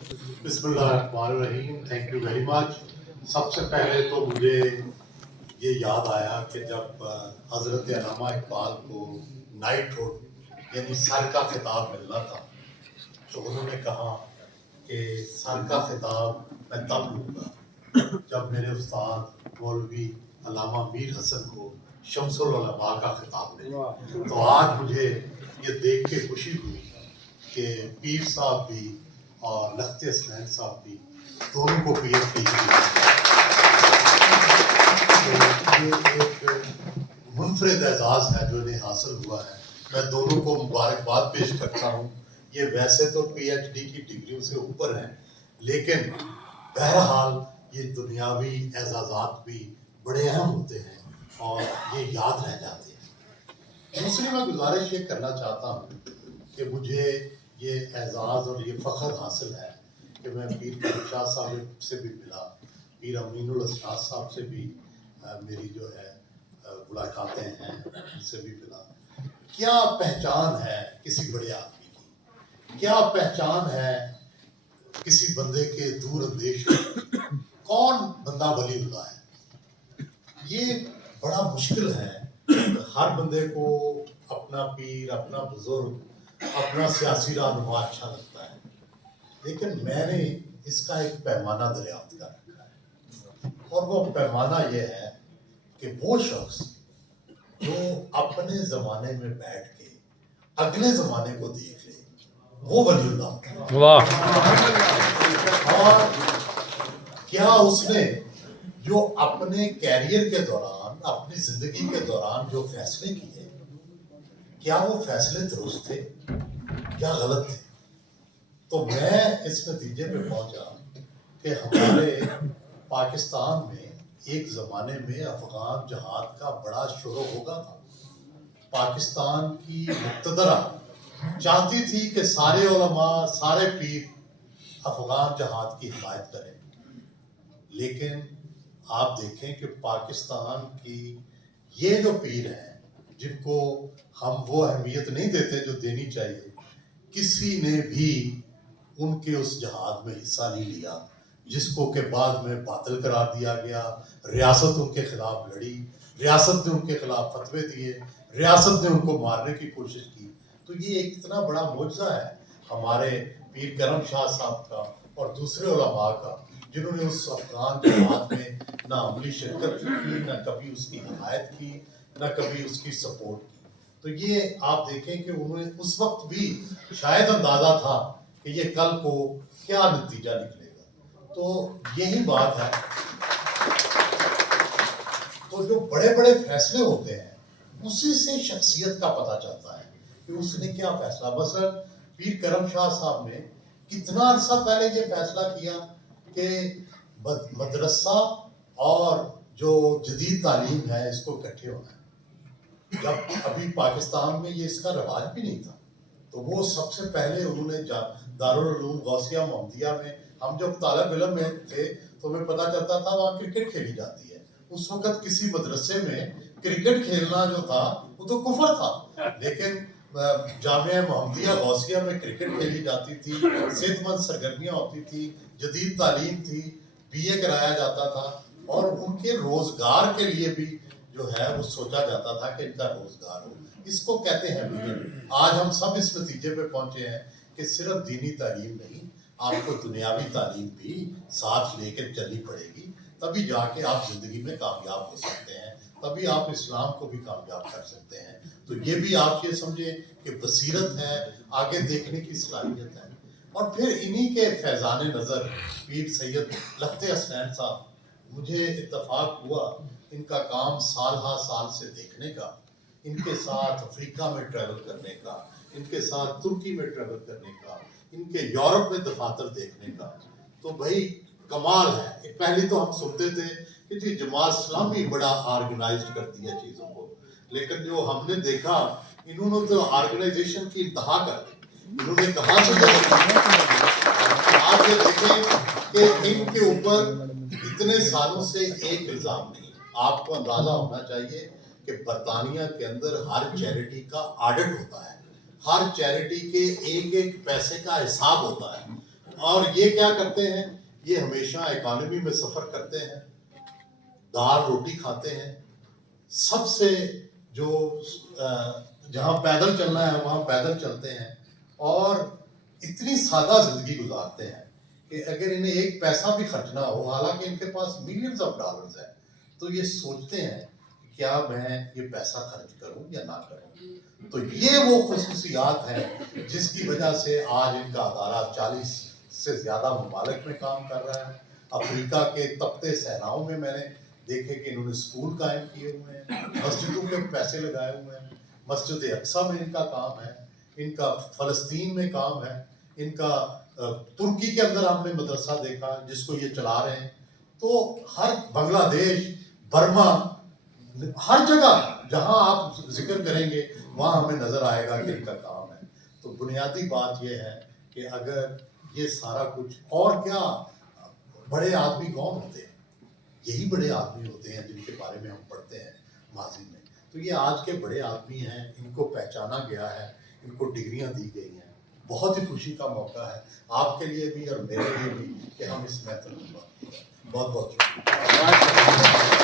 बिस्मिल्लाहिर्रहमानिर्रहीम। Thank you very much. सबसे पहले तो मुझे ये याद आया कि जब हज़रत अल्लामा इकबाल को नाइटहुड यानी सर का खिताब मिलना था, तो उन्होंने कहा कि सर का खिताब मैं तब लूँगा जब मेरे उस्ताद मौलवी अल्लामा मीर हसन को शम्सुल उलमा का खिताब मिले। तो आज मुझे ये देख के खुशी हुई कि पीर साहब भी और लख्त हसनैन साहब भी दोनों को PhD तो ये एक मुनफरिद एजाज़ है जो इन्हें हासिल हुआ है। मैं दोनों को मुबारकबाद पेश करता हूँ। ये वैसे तो PhD की डिग्रियों से ऊपर हैं, लेकिन बहरहाल ये दुनियावी एजाज़ात भी बड़े अहम होते हैं और ये याद रह जाते हैं। दूसरी मैं गुजारिश ये करना चाहता हूँ कि मुझे ये एजाज़ और ये फ़ख्र हासिल है कि मैं पीर करीम शाह साहब से भी मिला, पीर अमीनुल असरार साहब से भी मेरी जो है मुलाकातें हैं, उनसे भी मिला। क्या पहचान है किसी बड़े आदमी की, क्या पहचान है किसी बंदे के दूर अंदेश की, कौन बंदा वलीउल्लाह है। ये बड़ा मुश्किल है। हर बंदे को अपना पीर, अपना बुजुर्ग, अपना सियासी रहनुमा अच्छा लगता है, लेकिन मैंने इसका एक पैमाना दरियाफ्त कर रखा है, और वो पैमाना ये है कि वो शख्स जो अपने ज़माने में बैठ के अगले ज़माने को देख ले, वो वलीउल्लाह होता है। वाह। और क्या उसने जो अपने कैरियर के दौरान, अपनी ज़िंदगी के दौरान जो फैसले किए, क्या वो फैसले दुरुस्त थे या गलत थे। तो मैं इस नतीजे पे पहुंचा कि हमारे पाकिस्तान में एक ज़माने में अफ़गान जहाद का बड़ा शुरू होगा था। पाकिस्तान की मुक़्तदरा चाहती थी कि सारे उलमा, सारे पीर अफ़गान जहाद की हिमायत करें, लेकिन आप देखें कि पाकिस्तान की ये जो पीर हैं जिनको हम वो अहमियत नहीं देते जो देनी चाहिए, किसी ने भी उनके उस जहाद में हिस्सा नहीं लिया, जिसको के बाद में बातिल करार दिया गया। रियासत उनके खिलाफ लड़ी, रियासत ने उनके खिलाफ फतवे दिए, रियासत ने उनको मारने की कोशिश की। तो ये एक इतना बड़ा मौजज़ा है हमारे पीर करम शाह साहब का और दूसरे उलमा का, जिन्होंने उस अफगान जमात में ना अमली शिरकत की, ना कभी उसकी हिमायत की, ना कभी उसकी सपोर्ट की। तो ये आप देखें कि उन्होंने उस वक्त भी शायद अंदाज़ा था कि ये कल को क्या नतीजा निकलेगा। तो यही बात है। तो जो बड़े बड़े फैसले होते हैं उसी से शख्सियत का पता चलता है कि उसने क्या फैसला। मसलन पीर करम शाह साहब ने कितना अरसा पहले ये फैसला किया कि मदरसा और जो जदीद तालीम है इसको इकट्ठे होना है, जब अभी पाकिस्तान में ये इसका रवाज भी नहीं था। तो वो सबसे पहले उन्होंने दारुल उलूम गौसिया मोहम्मदिया में, हम जब तालिब इल्म में थे तो हमें पता चलता था वहाँ क्रिकेट खेली जाती है। उस वक्त किसी मदरसे में क्रिकेट खेलना जो था वो तो कुफर था, लेकिन जामिया मोहम्मदिया गौसिया में क्रिकेट खेली जाती थी, सेहतमंद सरगर्मियाँ होती थी, जदीद तालीम थी, BA कराया जाता था, और उनके रोजगार के लिए भी जो है वो सोचा जाता था कि इनका रोजगार हो। इसको कहते हैं विजन। आज हम सब इस नतीजे पे पहुंचे हैं कि सिर्फ दीनी तालीम नहीं, आपको दुनियावी तालीम भी साथ लेकर चलनी पड़ेगी, तभी जाके आप जिंदगी में कामयाब हो सकते हैं, तभी आप इस्लाम को भी कामयाब कर सकते हैं। तो ये भी आप ये समझे कि बसीरत है, आगे देखने की सलाहियत है। और फिर इन्हीं के फैज़ान नज़र पीर सैयद लख्त हसनैन साहब, मुझे इत्तफाक हुआ इनका काम साल हा साल से देखने का, इनके साथ अफ्रीका में ट्रैवल करने का, इनके साथ तुर्की में ट्रैवल करने का, इनके यूरोप में दफातर देखने का। तो भाई कमाल है। पहले तो हम सुनते थे कि जी जमात इस्लामी बड़ा ऑर्गेनाइज करती है चीज़ों को, लेकिन जो हमने देखा इन्होंने तो ऑर्गेनाइजेशन की इंतहा कर दी। इन्होंने कहा आप ये देखें कि इनके ऊपर इतने सालों से एक इल्ज़ाम नहीं। आपको अंदाज़ा होना चाहिए कि बरतानिया के अंदर हर चैरिटी का ऑडिट होता है, हर चैरिटी के एक एक पैसे का हिसाब होता है। اور یہ کیا کرتے ہیں, یہ ہمیشہ اکانومی میں سفر کرتے ہیں, دال روٹی کھاتے ہیں, سب سے جو جہاں پیدل چلنا ہے وہاں پیدل چلتے ہیں, اور اتنی سادہ زندگی گزارتے ہیں کہ اگر انہیں ایک پیسہ بھی خرچنا ہو, حالانکہ ان کے پاس ملینز آف ڈالرز ہیں, تو یہ سوچتے ہیں کہ کیا میں یہ پیسہ خرچ کروں یا نہ کروں. تو یہ وہ خصوصیات ہیں جس کی وجہ سے آج ان کا ادارہ 40 سے زیادہ ممالک میں کام کر رہا ہے. افریقہ کے تپتے صحراؤں میں نے دیکھے کہ انہوں نے اسکول قائم کیے ہوئے ہیں, مسجدوں پہ پیسے لگائے ہوئے ہیں, مسجد اقصیٰ میں ان کا کام ہے, ان کا فلسطین میں کام ہے, ان کا ترکی کے اندر ہم نے مدرسہ دیکھا جس کو یہ چلا رہے ہیں. تو ہر بنگلہ دیش, برما, ہر جگہ جہاں آپ ذکر کریں گے وہاں ہمیں نظر آئے گا کہ ان کا کام ہے. تو بنیادی بات یہ ہے کہ اگر یہ سارا کچھ, اور کیا بڑے آدمی کون ہوتے ہیں, یہی بڑے آدمی ہوتے ہیں جن کے بارے میں ہم پڑھتے ہیں ماضی میں. تو یہ آج کے بڑے آدمی ہیں, ان کو پہچانا گیا ہے, ان کو ڈگریاں دی گئی ہیں. بہت ہی خوشی کا موقع ہے آپ کے لیے بھی اور میرے لیے بھی کہ ہم اس محفل میں بات کریں. بہت بہت شکریہ.